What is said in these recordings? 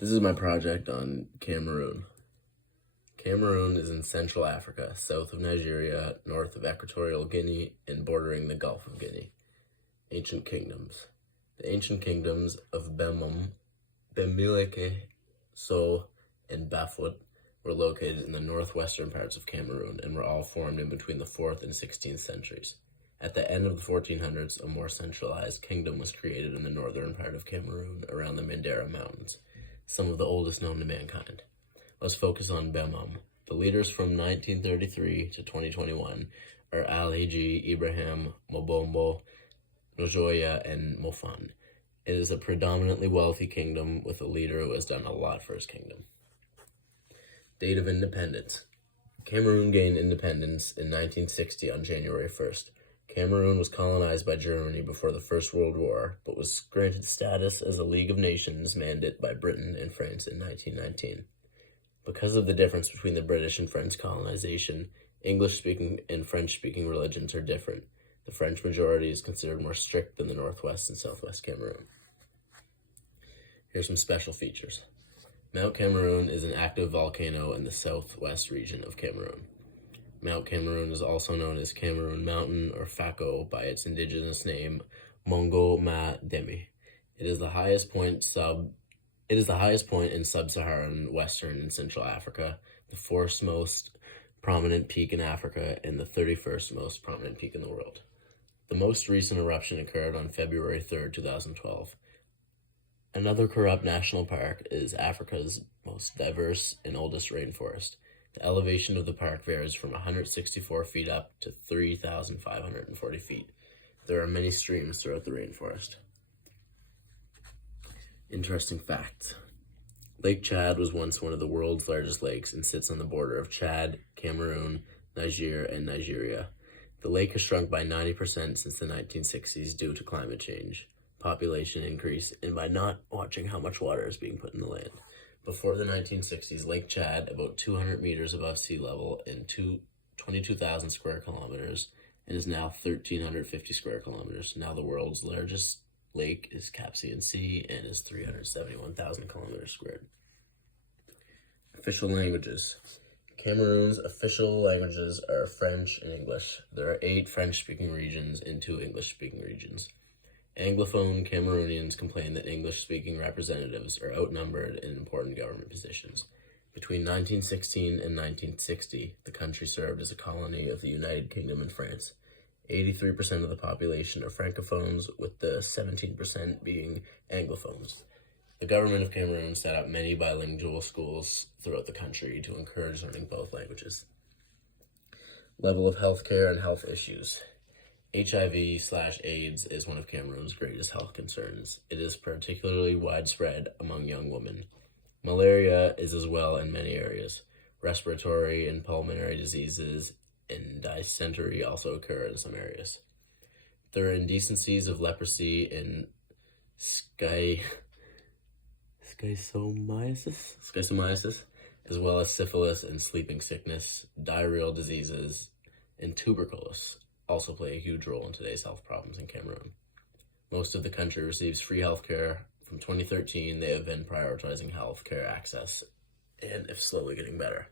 This is my project on Cameroon. Cameroon is in Central Africa, south of Nigeria, north of Equatorial Guinea, and bordering the Gulf of Guinea. Ancient kingdoms. The ancient kingdoms of Bemileke, So, and Bafut were located in the northwestern parts of Cameroon and were all formed in between the 4th and 16th centuries. At the end of the 1400s, a more centralized kingdom was created in the northern part of Cameroon around the Mandara Mountains, some of the oldest known to mankind. Let's focus on Bemam. The leaders from 1933 to 2021 are Alhaji Ibrahim Mobombo, Nojoya, and Mofan. It is a predominantly wealthy kingdom with a leader who has done a lot for his kingdom. Date of independence. Cameroon gained independence in 1960 on January 1st. Cameroon was colonized by Germany before the First World War, but was granted status as a League of Nations mandate by Britain and France in 1919. Because of the difference between the British and French colonization, English-speaking and French-speaking religions are different. The French majority is considered more strict than the northwest and southwest Cameroon. Here's some special features. Mount Cameroon is an active volcano in the southwest region of Cameroon. Mount Cameroon is also known as Cameroon Mountain or Fako by its indigenous name, Mongo Ma Demi. It is the highest point in sub-Saharan, Western, and Central Africa, the 4th most prominent peak in Africa, and the 31st most prominent peak in the world. The most recent eruption occurred on February 3rd, 2012. Another corrupt national park is Africa's most diverse and oldest rainforest. The elevation of the park varies from 164 feet up to 3,540 feet. There are many streams throughout the rainforest. Interesting facts. Lake Chad was once one of the world's largest lakes and sits on the border of Chad, Cameroon, Niger, and Nigeria. The lake has shrunk by 90% since the 1960s due to climate change, population increase, and by not watching how much water is being put in the land. Before the 1960s, Lake Chad, about 200 meters above sea level and 22,000 square kilometers, and is now 1,350 square kilometers. Now the world's largest lake is Caspian Sea and is 371,000 kilometers squared. Official languages. Cameroon's official languages are French and English. There are 8 French-speaking regions and 2 English-speaking regions. Anglophone Cameroonians complain that English-speaking representatives are outnumbered in important government positions. Between 1916 and 1960, the country served as a colony of the United Kingdom and France. 83% of the population are francophones, with the 17% being anglophones. The government of Cameroon set up many bilingual schools throughout the country to encourage learning both languages. Level of healthcare and health issues. HIV/AIDS is one of Cameroon's greatest health concerns. It is particularly widespread among young women. Malaria is as well in many areas. Respiratory and pulmonary diseases and dysentery also occur in some areas. There are indecencies of leprosy and schistosomiasis, as well as syphilis and sleeping sickness, diarrheal diseases, and tuberculosis also play a huge role in today's health problems in Cameroon. Most of the country receives free health care. From 2013, they have been prioritizing health care access and if slowly getting better.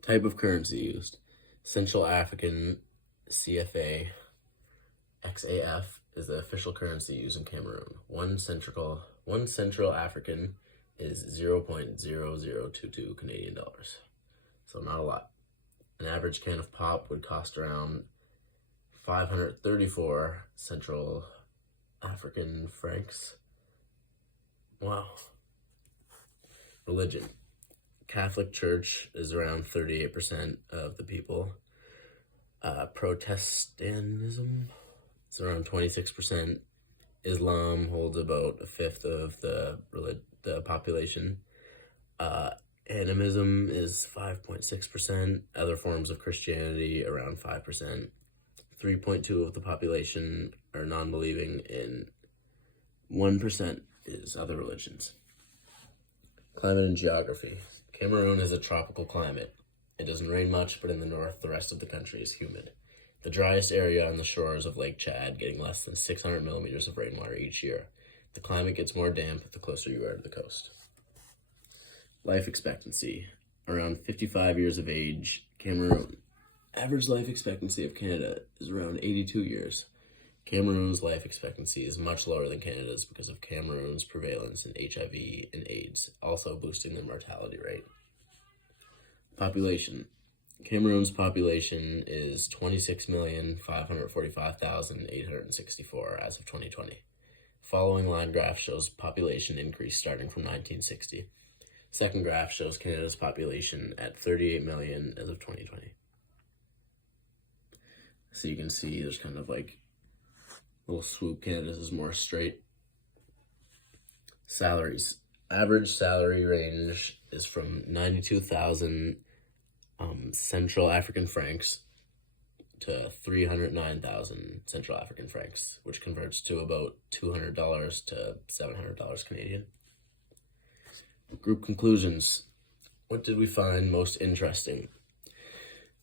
Type of currency used. Central African CFA XAF is the official currency used in Cameroon. One Central African is 0.0022 Canadian dollars. So not a lot. An average can of pop would cost around 534 Central African francs. Wow. Religion. Catholic Church is around 38% of the people. Protestantism is around 26%. Islam holds about a fifth of the population. Animism is 5.6%. Other forms of Christianity around 5%. 3.2% of the population are non-believing, and 1% is other religions. Climate and geography. Cameroon has a tropical climate. It doesn't rain much, but in the north, the rest of the country is humid. The driest area on the shores of Lake Chad, getting less than 600 millimeters of rainwater each year. The climate gets more damp the closer you are to the coast. Life expectancy, around 55 years of age, Cameroon. Average life expectancy of Canada is around 82 years. Cameroon's life expectancy is much lower than Canada's because of Cameroon's prevalence in HIV and AIDS, also boosting the mortality rate. Population. Cameroon's population is 26,545,864 as of 2020. Following line graph shows population increase starting from 1960. Second graph shows Canada's population at 38 million as of 2020. So you can see there's kind of like a little swoop. Canada's is more straight. Salaries. Average salary range is from 92,000 Central African francs to 309,000 Central African francs, which converts to about $200 to $700 Canadian. Group conclusions. What did we find most interesting?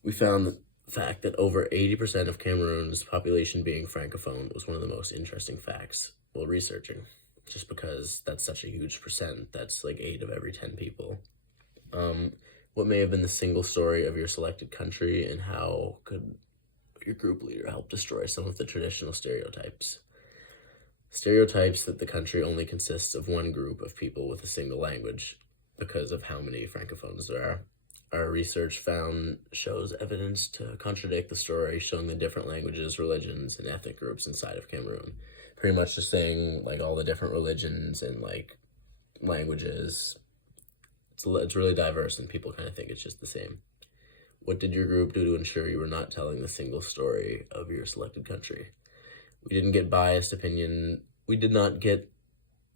We found the fact that over 80% of Cameroon's population being francophone was one of the most interesting facts while researching, just because that's such a huge percent. That's like 8 of every 10 people. What may have been the single story of your selected country, and how could your group leader help destroy some of the traditional stereotypes? Stereotypes that the country only consists of one group of people with a single language because of how many francophones there are. Our research shows evidence to contradict the story, showing the different languages, religions, and ethnic groups inside of Cameroon. Pretty much just saying like all the different religions and like languages. It's really diverse, and people kind of think it's just the same. What did your group do to ensure you were not telling the single story of your selected country? We did not get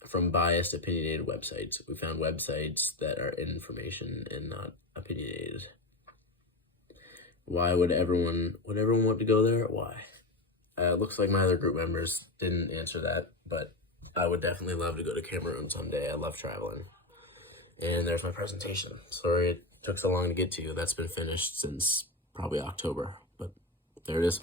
from biased, opinionated websites. We found websites that are information and not opinionated. Why would everyone want to go there? Why? It looks like my other group members didn't answer that, but I would definitely love to go to Cameroon someday. I love traveling. And there's my presentation. Sorry it took so long to get to you. That's been finished since probably October, but there it is.